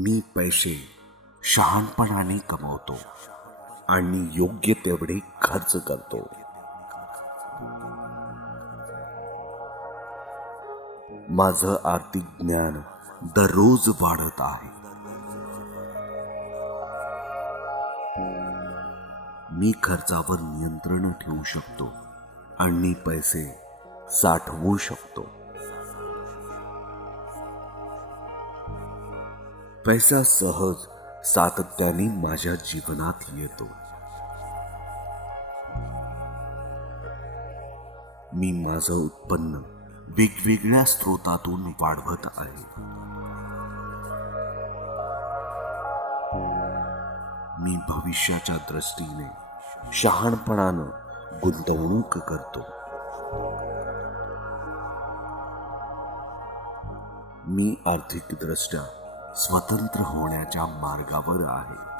मी पैसे शहाणपणाने कमवतो आणि योग्य तेवढे खर्च करतो. माझं आर्थिक ज्ञान दररोज वाढत आहे. मी खर्चावर नियंत्रण ठेवू शकतो आणि पैसे साठवू शकतो. पैसा सहज सातत्याने माझ्या जीवनात येतो. मी माझं उत्पन्न वेगवेगळ्या स्रोतातून वाढवत आहे. मी भविष्याच्या दृष्टीने शहाणपणानं गुंतवणूक करतो. मी आर्थिकदृष्ट्या स्वतंत्र होण्याच्या मार्गावर आहे.